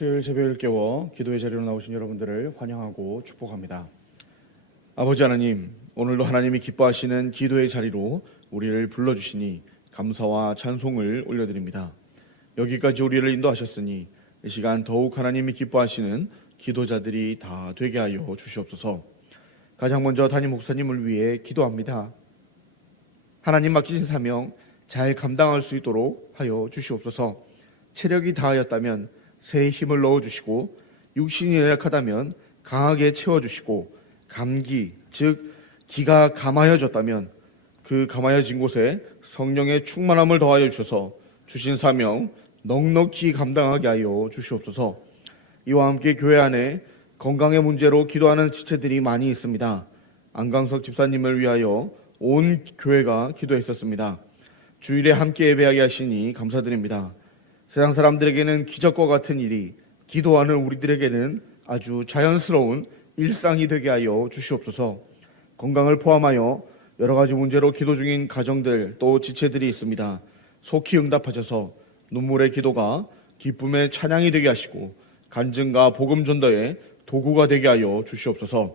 수요일 새벽을 깨워 기도의 자리로 나오신 여러분들을 환영하고 축복합니다. 아버지 하나님, 오늘도 하나님이 기뻐하시는 기도의 자리로 우리를 불러주시니 감사와 찬송을 올려드립니다. 여기까지 우리를 인도하셨으니 이 시간 더욱 하나님이 기뻐하시는 기도자들이 다 되게 하여 주시옵소서. 가장 먼저 담임 목사님을 위해 기도합니다. 하나님 맡기신 사명 잘 감당할 수 있도록 하여 주시옵소서. 체력이 다하였다면 새 힘을 넣어 주시고 육신이 연약하다면 강하게 채워 주시고 감기 즉 기가 감하여졌다면 그 감하여진 곳에 성령의 충만함을 더하여 주셔서 주신 사명 넉넉히 감당하게 하여 주시옵소서. 이와 함께 교회 안에 건강의 문제로 기도하는 지체들이 많이 있습니다. 안강석 집사님을 위하여 온 교회가 기도했었습니다. 주일에 함께 예배하게 하시니 감사드립니다. 세상 사람들에게는 기적과 같은 일이 기도하는 우리들에게는 아주 자연스러운 일상이 되게 하여 주시옵소서. 건강을 포함하여 여러 가지 문제로 기도 중인 가정들 또 지체들이 있습니다. 속히 응답하셔서 눈물의 기도가 기쁨의 찬양이 되게 하시고 간증과 복음 전도의 도구가 되게 하여 주시옵소서.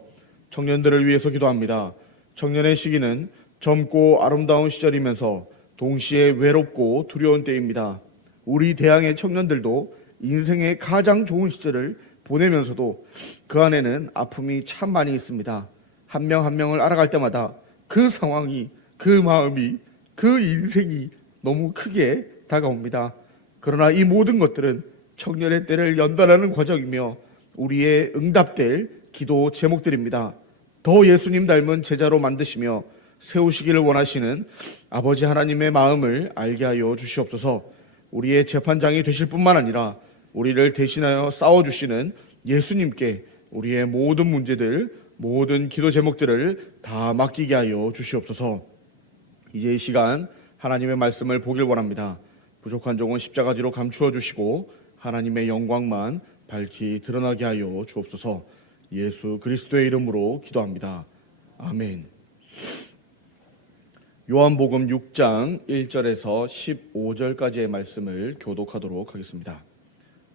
청년들을 위해서 기도합니다. 청년의 시기는 젊고 아름다운 시절이면서 동시에 외롭고 두려운 때입니다. 우리 대항의 청년들도 인생의 가장 좋은 시절을 보내면서도 그 안에는 아픔이 참 많이 있습니다. 한명한 명을 알아갈 때마다 그 상황이, 그 마음이, 그 인생이 너무 크게 다가옵니다. 그러나 이 모든 것들은 청년의 때를 연단하는 과정이며 우리의 응답될 기도 제목들입니다. 더 예수님 닮은 제자로 만드시며 세우시기를 원하시는 아버지 하나님의 마음을 알게 하여 주시옵소서. 우리의 재판장이 되실 뿐만 아니라 우리를 대신하여 싸워주시는 예수님께 우리의 모든 문제들, 모든 기도 제목들을 다 맡기게 하여 주시옵소서. 이제 이 시간 하나님의 말씀을 보길 원합니다. 부족한 종은 십자가 뒤로 감추어 주시고 하나님의 영광만 밝히 드러나게 하여 주옵소서. 예수 그리스도의 이름으로 기도합니다. 아멘. 요한복음 6장 1절에서 15절까지의 말씀을 교독하도록 하겠습니다.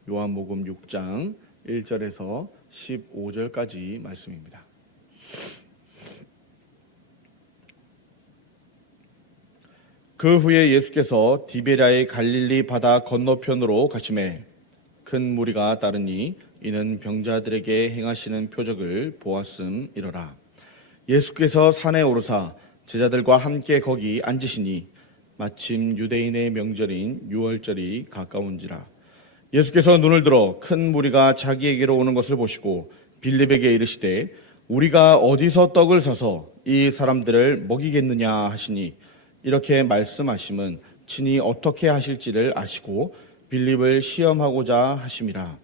요한복음 6장 1절에서 15절까지 말씀입니다. 그 후에 예수께서 디베라의 갈릴리 바다 건너편으로 가심에 큰 무리가 따르니 이는 병자들에게 행하시는 표적을 보았음이러라. 예수께서 산에 오르사 제자들과 함께 거기 앉으시니 마침 유대인의 명절인 유월절이 가까운지라. 예수께서 눈을 들어 큰 무리가 자기에게로 오는 것을 보시고 빌립에게 이르시되 우리가 어디서 떡을 사서 이 사람들을 먹이겠느냐 하시니 이렇게 말씀하심은 친히 어떻게 하실지를 아시고 빌립을 시험하고자 하심이라.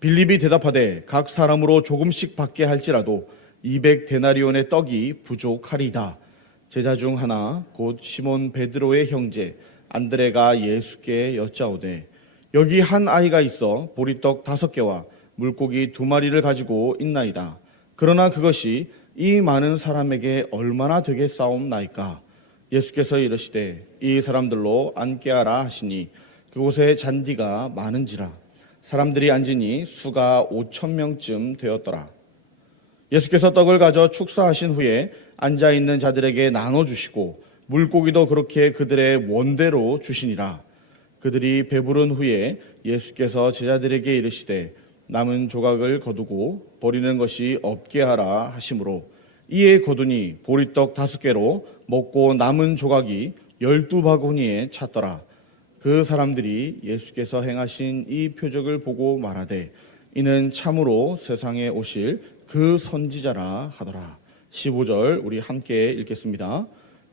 빌립이 대답하되 각 사람으로 조금씩 받게 할지라도 200 데나리온의 떡이 부족하리다. 제자 중 하나 곧 시몬 베드로의 형제 안드레가 예수께 여짜오되 여기 한 아이가 있어 보리떡 다섯 개와 물고기 두 마리를 가지고 있나이다. 그러나 그것이 이 많은 사람에게 얼마나 되겠사옵나이까? 예수께서 이르시되 이 사람들로 앉게 하라 하시니 그곳에 잔디가 많은지라 사람들이 앉으니 수가 오천 명쯤 되었더라. 예수께서 떡을 가져 축사하신 후에 앉아 있는 자들에게 나눠 주시고 물고기도 그렇게 그들의 원대로 주시니라. 그들이 배부른 후에 예수께서 제자들에게 이르시되 남은 조각을 거두고 버리는 것이 없게 하라 하심으로 이에 거두니 보리떡 다섯 개로 먹고 남은 조각이 열두 바구니에 찼더라. 그 사람들이 예수께서 행하신 이 표적을 보고 말하되 이는 참으로 세상에 오실 그 선지자라 하더라. 15절 우리 함께 읽겠습니다.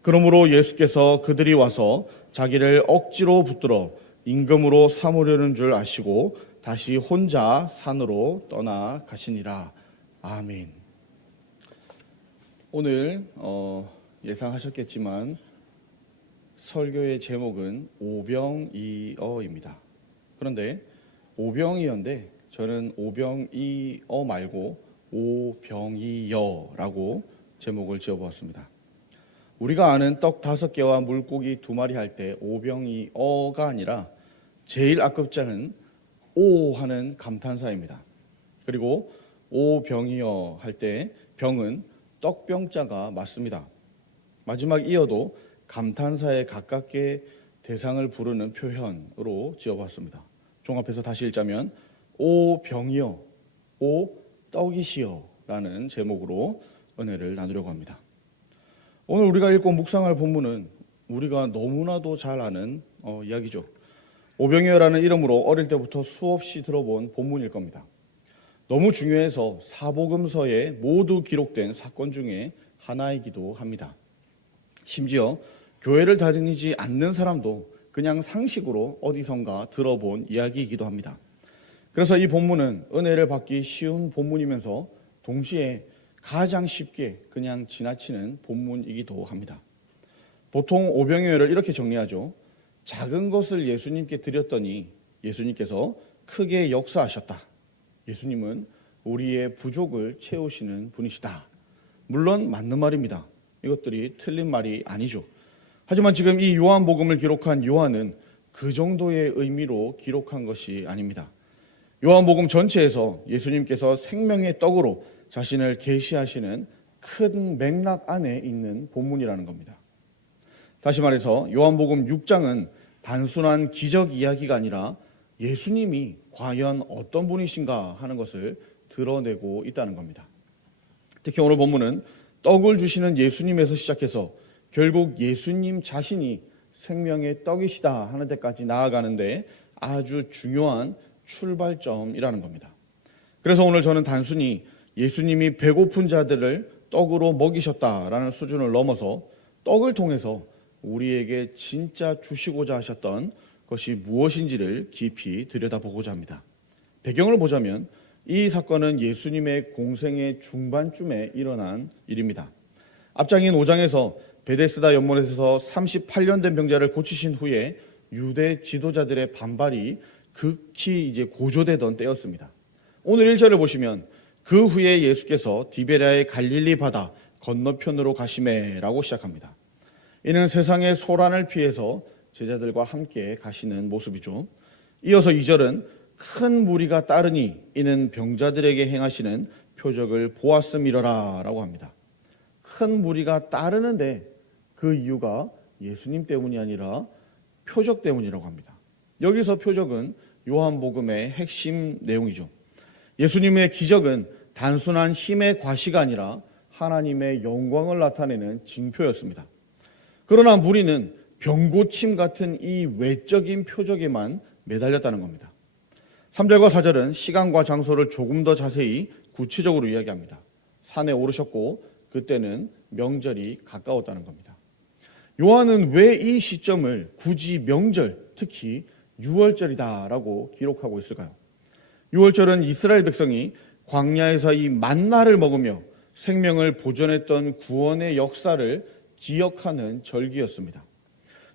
그러므로 예수께서 그들이 와서 자기를 억지로 붙들어 임금으로 삼으려는 줄 아시고 다시 혼자 산으로 떠나 가시니라. 아멘. 오늘 어, 예상하셨겠지만 설교의 제목은 오병이어입니다. 그런데 오병이어인데 저는 오병이어 말고 오병이여라고 제목을 지어보았습니다. 우리가 아는 떡 다섯 개와 물고기 두 마리 할 때 오병이어가 아니라 제일 아깝지 않은 오 하는 감탄사입니다. 그리고 오 병이여 할때 병은 떡병자가 맞습니다. 마지막 이어도 감탄사에 가깝게 대상을 부르는 표현으로 지어봤습니다. 종합해서 다시 읽자면 오 병이여 오 떡이시여라는 제목으로 은혜를 나누려고 합니다. 오늘 우리가 읽고 묵상할 본문은 우리가 너무나도 잘 아는 어, 이야기죠. 오병이어라는 이름으로 어릴 때부터 수없이 들어본 본문일 겁니다. 너무 중요해서 사복음서에 모두 기록된 사건 중에 하나이기도 합니다. 심지어 교회를 다니지 않는 사람도 그냥 상식으로 어디선가 들어본 이야기이기도 합니다. 그래서 이 본문은 은혜를 받기 쉬운 본문이면서 동시에 가장 쉽게 그냥 지나치는 본문이기도 합니다. 보통 오병이어를 이렇게 정리하죠. 작은 것을 예수님께 드렸더니 예수님께서 크게 역사하셨다. 예수님은 우리의 부족을 채우시는 분이시다. 물론 맞는 말입니다. 이것들이 틀린 말이 아니죠. 하지만 지금 이 요한복음을 기록한 요한은 그 정도의 의미로 기록한 것이 아닙니다. 요한복음 전체에서 예수님께서 생명의 떡으로 자신을 계시하시는 큰 맥락 안에 있는 본문이라는 겁니다. 다시 말해서 요한복음 6장은 단순한 기적 이야기가 아니라 예수님이 과연 어떤 분이신가 하는 것을 드러내고 있다는 겁니다. 특히 오늘 본문은 떡을 주시는 예수님에서 시작해서 결국 예수님 자신이 생명의 떡이시다 하는 데까지 나아가는데 아주 중요한 출발점이라는 겁니다. 그래서 오늘 저는 단순히 예수님이 배고픈 자들을 떡으로 먹이셨다라는 수준을 넘어서 떡을 통해서 우리에게 진짜 주시고자 하셨던 것이 무엇인지를 깊이 들여다보고자 합니다. 배경을 보자면 이 사건은 예수님의 공생의 중반쯤에 일어난 일입니다. 앞장인 5장에서 베데스다 연못에서 38년 된 병자를 고치신 후에 유대 지도자들의 반발이 극히 이제 고조되던 때였습니다. 오늘 1절을 보시면 그 후에 예수께서 디베라의 갈릴리 바다 건너편으로 가시매라고 시작합니다. 이는 세상의 소란을 피해서 제자들과 함께 가시는 모습이죠. 이어서 2절은 큰 무리가 따르니 이는 병자들에게 행하시는 표적을 보았음이러라 라고 합니다. 큰 무리가 따르는데 그 이유가 예수님 때문이 아니라 표적 때문이라고 합니다. 여기서 표적은 요한복음의 핵심 내용이죠. 예수님의 기적은 단순한 힘의 과시가 아니라 하나님의 영광을 나타내는 징표였습니다. 그러나 무리는 병고침 같은 이 외적인 표적에만 매달렸다는 겁니다. 3절과 4절은 시간과 장소를 조금 더 자세히 구체적으로 이야기합니다. 산에 오르셨고 그때는 명절이 가까웠다는 겁니다. 요한은 왜 이 시점을 굳이 명절, 특히 6월절이다라고 기록하고 있을까요? 6월절은 이스라엘 백성이 광야에서 이 만나를 먹으며 생명을 보존했던 구원의 역사를 기억하는 절기였습니다.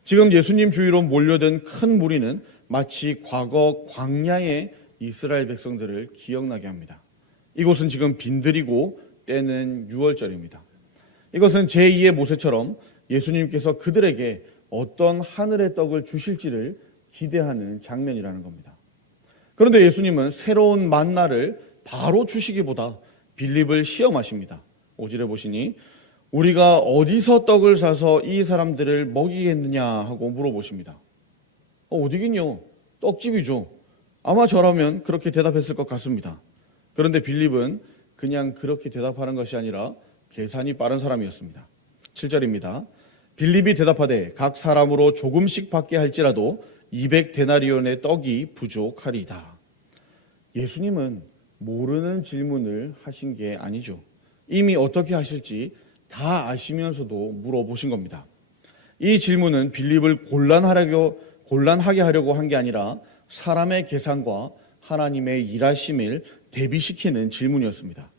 지금 예수님 주위로 몰려든 큰 무리는 마치 과거 광야의 이스라엘 백성들을 기억나게 합니다. 이곳은 지금 빈들이고 때는 6월절입니다. 이것은 제2의 모세처럼 예수님께서 그들에게 어떤 하늘의 떡을 주실지를 기대하는 장면이라는 겁니다. 그런데 예수님은 새로운 만나를 바로 주시기보다 빌립을 시험하십니다. 오절에 보시니 우리가 어디서 떡을 사서 이 사람들을 먹이겠느냐 하고 물어보십니다. 어, 어디긴요? 떡집이죠. 아마 저라면 그렇게 대답했을 것 같습니다. 그런데 빌립은 그냥 그렇게 대답하는 것이 아니라 계산이 빠른 사람이었습니다. 7절입니다. 빌립이 대답하되 각 사람으로 조금씩 받게 할지라도 200 데나리온의 떡이 부족하리다. 예수님은 모르는 질문을 하신 게 아니죠. 이미 어떻게 하실지 다 아시면서도 물어보신 겁니다. 이 질문은 빌립을 곤란하려고, 곤란하게 하려고 한 게 아니라 사람의 계산과 하나님의 일하심을 대비시키는 질문이었습니다.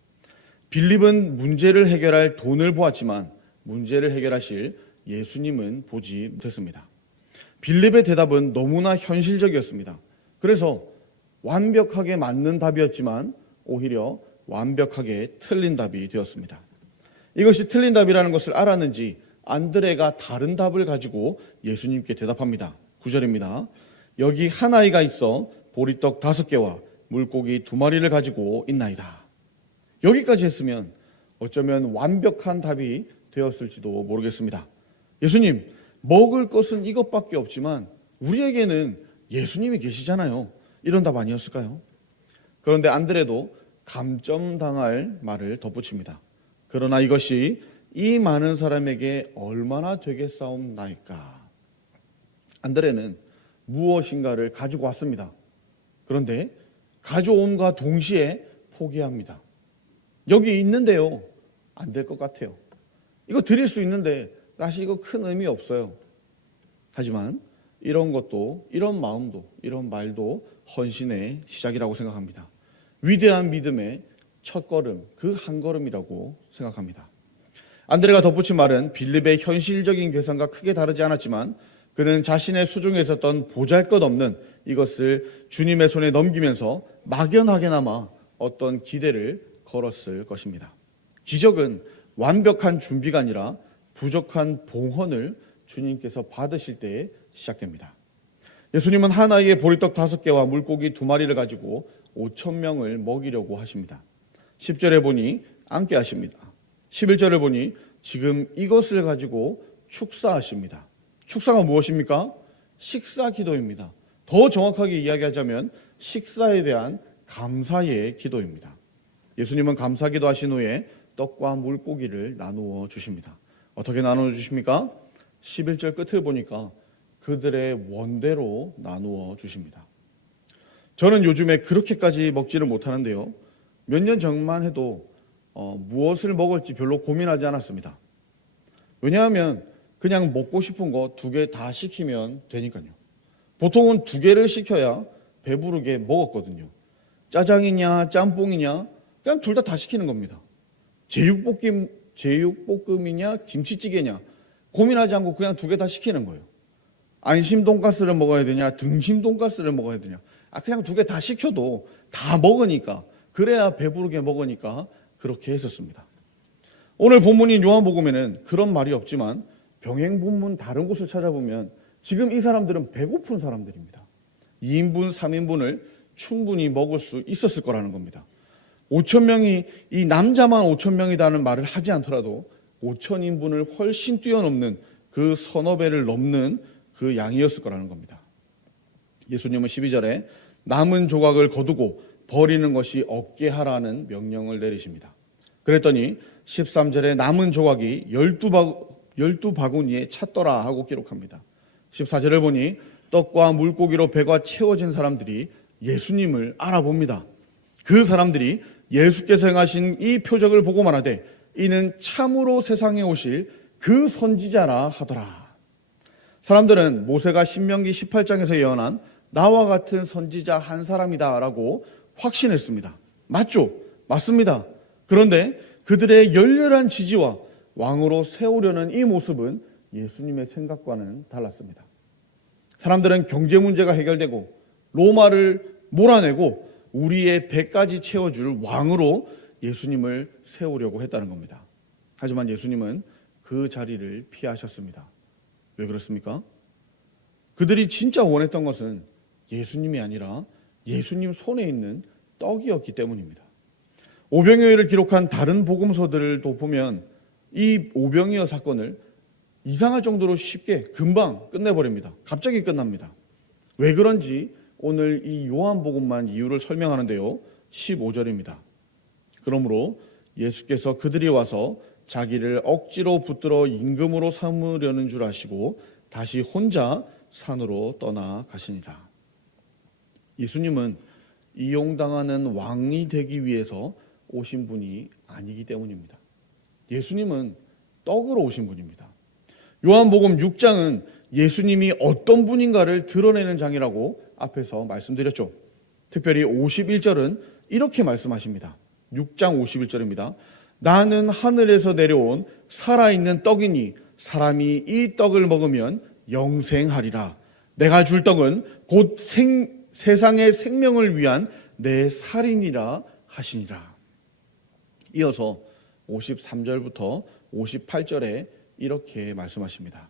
빌립은 문제를 해결할 돈을 보았지만 문제를 해결하실 예수님은 보지 못했습니다. 빌립의 대답은 너무나 현실적이었습니다. 그래서 완벽하게 맞는 답이었지만 오히려 완벽하게 틀린 답이 되었습니다. 이것이 틀린 답이라는 것을 알았는지 안드레가 다른 답을 가지고 예수님께 대답합니다. 9절입니다. 여기 한 아이가 있어 보리떡 다섯 개와 물고기 두 마리를 가지고 있나이다. 여기까지 했으면 어쩌면 완벽한 답이 되었을지도 모르겠습니다. 예수님, 먹을 것은 이것밖에 없지만 우리에게는 예수님이 계시잖아요. 이런 답 아니었을까요? 그런데 안드레도 감점당할 말을 덧붙입니다. 그러나 이것이 이 많은 사람에게 얼마나 되겠사옵나이까. 안드레는 무엇인가를 가지고 왔습니다. 그런데 가져옴과 동시에 포기합니다. 여기 있는데요. 안 될 것 같아요. 이거 드릴 수 있는데 사실 이거 큰 의미 없어요. 하지만 이런 것도 이런 마음도 이런 말도 헌신의 시작이라고 생각합니다. 위대한 믿음의 첫 걸음, 그 한 걸음이라고 생각합니다. 안드레가 덧붙인 말은 빌립의 현실적인 계산과 크게 다르지 않았지만 그는 자신의 수중에 있었던 보잘 것 없는 이것을 주님의 손에 넘기면서 막연하게나마 어떤 기대를 걸었을 것입니다. 기적은 완벽한 준비가 아니라 부족한 봉헌을 주님께서 받으실 때에 시작됩니다. 예수님은 하나의 보리떡 다섯 개와 물고기 두 마리를 가지고 5천 명을 먹이려고 하십니다. 10절에 보니 앉게 하십니다. 11절에 보니 지금 이것을 가지고 축사하십니다. 축사가 무엇입니까? 식사 기도입니다. 더 정확하게 이야기하자면 식사에 대한 감사의 기도입니다. 예수님은 감사 기도하신 후에 떡과 물고기를 나누어 주십니다. 어떻게 나누어 주십니까? 11절 끝을 보니까 그들의 원대로 나누어 주십니다. 저는 요즘에 그렇게까지 먹지를 못하는데요. 몇 년 전만 해도 어, 무엇을 먹을지 별로 고민하지 않았습니다. 왜냐하면 그냥 먹고 싶은 거 두 개 다 시키면 되니까요. 보통은 두 개를 시켜야 배부르게 먹었거든요. 짜장이냐 짬뽕이냐 그냥 둘 다 다 시키는 겁니다. 제육볶음 제육볶음이냐 김치찌개냐 고민하지 않고 그냥 두 개 다 시키는 거예요. 안심 돈가스를 먹어야 되냐 등심 돈가스를 먹어야 되냐 아 그냥 두 개 다 시켜도 다 먹으니까 그래야 배부르게 먹으니까 그렇게 했었습니다. 오늘 본문인 요한복음에는 그런 말이 없지만 병행 본문 다른 곳을 찾아보면 지금 이 사람들은 배고픈 사람들입니다. 2인분, 3인분을 충분히 먹을 수 있었을 거라는 겁니다. 5천 명이 이 남자만 5천 명이라는 말을 하지 않더라도 5천 인분을 훨씬 뛰어넘는 그 서너 배를 넘는 그 양이었을 거라는 겁니다. 예수님은 12절에 남은 조각을 거두고 버리는 것이 없게 하라는 명령을 내리십니다. 그랬더니 13절에 남은 조각이 12바, 12바구니에 찼더라 하고 기록합니다. 14절을 보니 떡과 물고기로 배가 채워진 사람들이 예수님을 알아봅니다. 그 사람들이 예수께서 행하신 이 표적을 보고 말하되 이는 참으로 세상에 오실 그 선지자라 하더라. 사람들은 모세가 신명기 18장에서 예언한 나와 같은 선지자 한 사람이다라고 확신했습니다. 맞죠? 맞습니다. 그런데 그들의 열렬한 지지와 왕으로 세우려는 이 모습은 예수님의 생각과는 달랐습니다. 사람들은 경제 문제가 해결되고 로마를 몰아내고 우리의 배까지 채워줄 왕으로 예수님을 세우려고 했다는 겁니다. 하지만 예수님은 그 자리를 피하셨습니다. 왜 그렇습니까? 그들이 진짜 원했던 것은 예수님이 아니라 예수님 손에 있는 떡이었기 때문입니다. 오병이어를 기록한 다른 복음서들도 보면 이 오병이어 사건을 이상할 정도로 쉽게 금방 끝내버립니다. 갑자기 끝납니다. 왜 그런지 오늘 이 요한복음만 이유를 설명하는데요. 15절입니다. 그러므로 예수께서 그들이 와서 자기를 억지로 붙들어 임금으로 삼으려는 줄 아시고 다시 혼자 산으로 떠나 가시니라. 예수님은 이용당하는 왕이 되기 위해서 오신 분이 아니기 때문입니다. 예수님은 떡으로 오신 분입니다. 요한복음 6장은 예수님이 어떤 분인가를 드러내는 장이라고 앞에서 말씀드렸죠. 특별히 51절은 이렇게 말씀하십니다. 6장 51절입니다. 나는 하늘에서 내려온 살아있는 떡이니 사람이 이 떡을 먹으면 영생하리라. 내가 줄 떡은 곧 생, 세상의 생명을 위한 내 살인이라 하시니라. 이어서 53절부터 58절에 이렇게 말씀하십니다.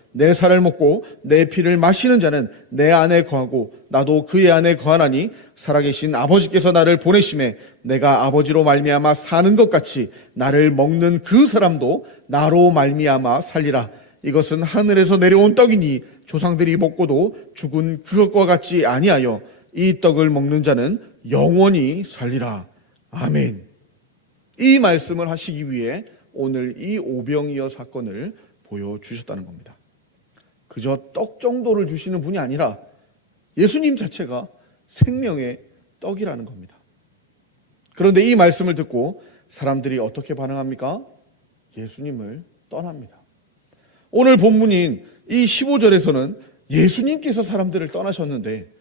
내 살을 먹고 내 피를 마시는 자는 내 안에 거하고 나도 그의 안에 거하나니 살아계신 아버지께서 나를 보내심에 내가 아버지로 말미암아 사는 것 같이 나를 먹는 그 사람도 나로 말미암아 살리라. 이것은 하늘에서 내려온 떡이니 조상들이 먹고도 죽은 그것과 같지 아니하여 이 떡을 먹는 자는 영원히 살리라. 아멘. 이 말씀을 하시기 위해 오늘 이 오병이어 사건을 보여주셨다는 겁니다. 그저 떡 정도를 주시는 분이 아니라 예수님 자체가 생명의 떡이라는 겁니다. 그런데 이 말씀을 듣고 사람들이 어떻게 반응합니까? 예수님을 떠납니다. 오늘 본문인 이 15절에서는 예수님께서 사람들을 떠나셨는데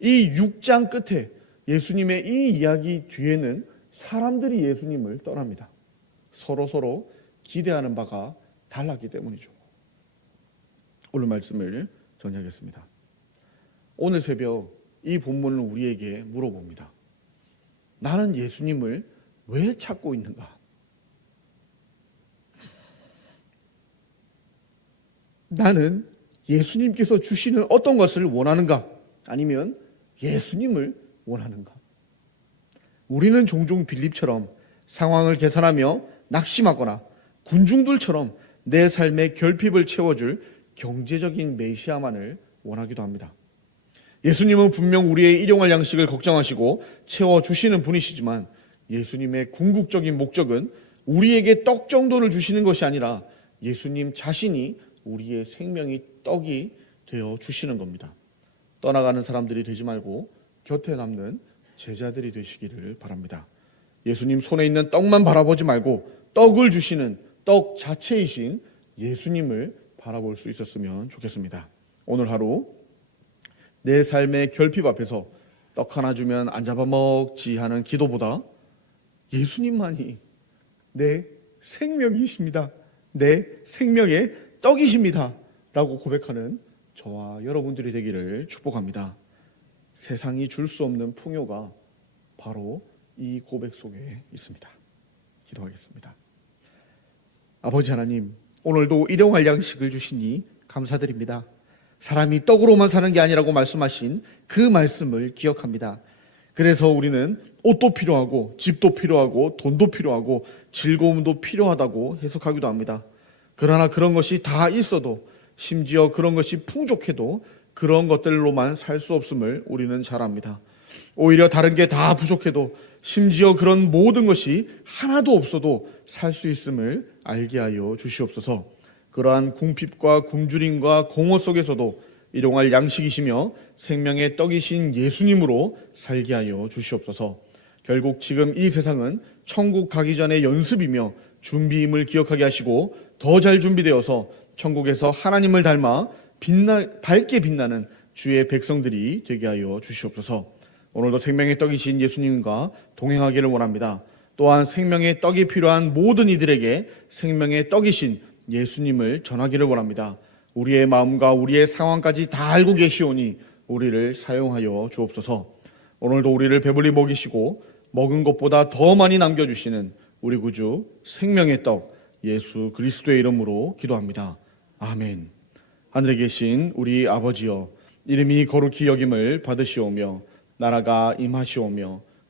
이 6장 끝에 예수님의 이 이야기 뒤에는 사람들이 예수님을 떠납니다. 서로 서로 기대하는 바가 달랐기 때문이죠. 오늘 말씀을 정리하겠습니다. 오늘 새벽 이 본문을 우리에게 물어봅니다. 나는 예수님을 왜 찾고 있는가? 나는 예수님께서 주시는 어떤 것을 원하는가? 아니면 예수님을 원하는가? 우리는 종종 빌립처럼 상황을 계산하며 낙심하거나 군중들처럼 내 삶의 결핍을 채워줄 경제적인 메시아만을 원하기도 합니다. 예수님은 분명 우리의 일용할 양식을 걱정하시고 채워주시는 분이시지만 예수님의 궁극적인 목적은 우리에게 떡 정도를 주시는 것이 아니라 예수님 자신이 우리의 생명이 떡이 되어 주시는 겁니다. 떠나가는 사람들이 되지 말고 곁에 남는 제자들이 되시기를 바랍니다. 예수님 손에 있는 떡만 바라보지 말고 떡을 주시는 떡 자체이신 예수님을 바라볼 수 있었으면 좋겠습니다. 오늘 하루 내 삶의 결핍 앞에서 떡 하나 주면 안 잡아먹지 하는 기도보다 예수님만이 내 생명이십니다. 내 생명의 떡이십니다. 라고 고백하는 저와 여러분들이 되기를 축복합니다. 세상이 줄 수 없는 풍요가 바로 이 고백 속에 있습니다. 기도하겠습니다. 아버지 하나님, 오늘도 일용할 양식을 주시니 감사드립니다. 사람이 떡으로만 사는 게 아니라고 말씀하신 그 말씀을 기억합니다. 그래서 우리는 옷도 필요하고 집도 필요하고 돈도 필요하고 즐거움도 필요하다고 해석하기도 합니다. 그러나 그런 것이 다 있어도 심지어 그런 것이 풍족해도 그런 것들로만 살 수 없음을 우리는 잘 압니다. 오히려 다른 게 다 부족해도 심지어 그런 모든 것이 하나도 없어도 살 수 있음을 알게 하여 주시옵소서. 그러한 궁핍과 굶주림과 공허 속에서도 일용할 양식이시며 생명의 떡이신 예수님으로 살게 하여 주시옵소서. 결국 지금 이 세상은 천국 가기 전에 연습이며 준비임을 기억하게 하시고 더 잘 준비되어서 천국에서 하나님을 닮아 빛나, 밝게 빛나는 주의 백성들이 되게 하여 주시옵소서. 오늘도 생명의 떡이신 예수님과 동행하기를 원합니다. 또한 생명의 떡이 필요한 모든 이들에게 생명의 떡이신 예수님을 전하기를 원합니다. 우리의 마음과 우리의 상황까지 다 알고 계시오니 우리를 사용하여 주옵소서. 오늘도 우리를 배불리 먹이시고 먹은 것보다 더 많이 남겨주시는 우리 구주 생명의 떡 예수 그리스도의 이름으로 기도합니다. 아멘. 하늘에 계신 우리 아버지여 이름이 거룩히 여김을 받으시오며 나라가 임하시오며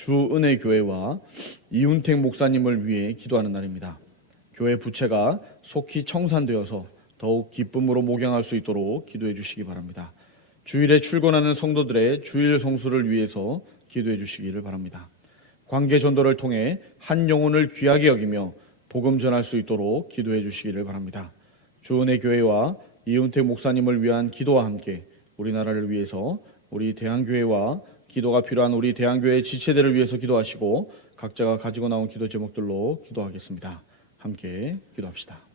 주 은혜 교회와 이윤택 목사님을 위해 기도하는 날입니다. 교회 부채가 속히 청산되어서 더욱 기쁨으로 목양할 수 있도록 기도해 주시기 바랍니다. 주일에 출근하는 성도들의 주일 성수를 위해서 기도해 주시기를 바랍니다. 관계 전도를 통해 한 영혼을 귀하게 여기며 복음 전할 수 있도록 기도해 주시기를 바랍니다. 주은혜 교회와 이은택 목사님을 위한 기도와 함께 우리나라를 위해서 우리 대한교회와 기도가 필요한 우리 대한교회 지체들을 위해서 기도하시고 각자가 가지고 나온 기도 제목들로 기도하겠습니다. 함께 기도합시다.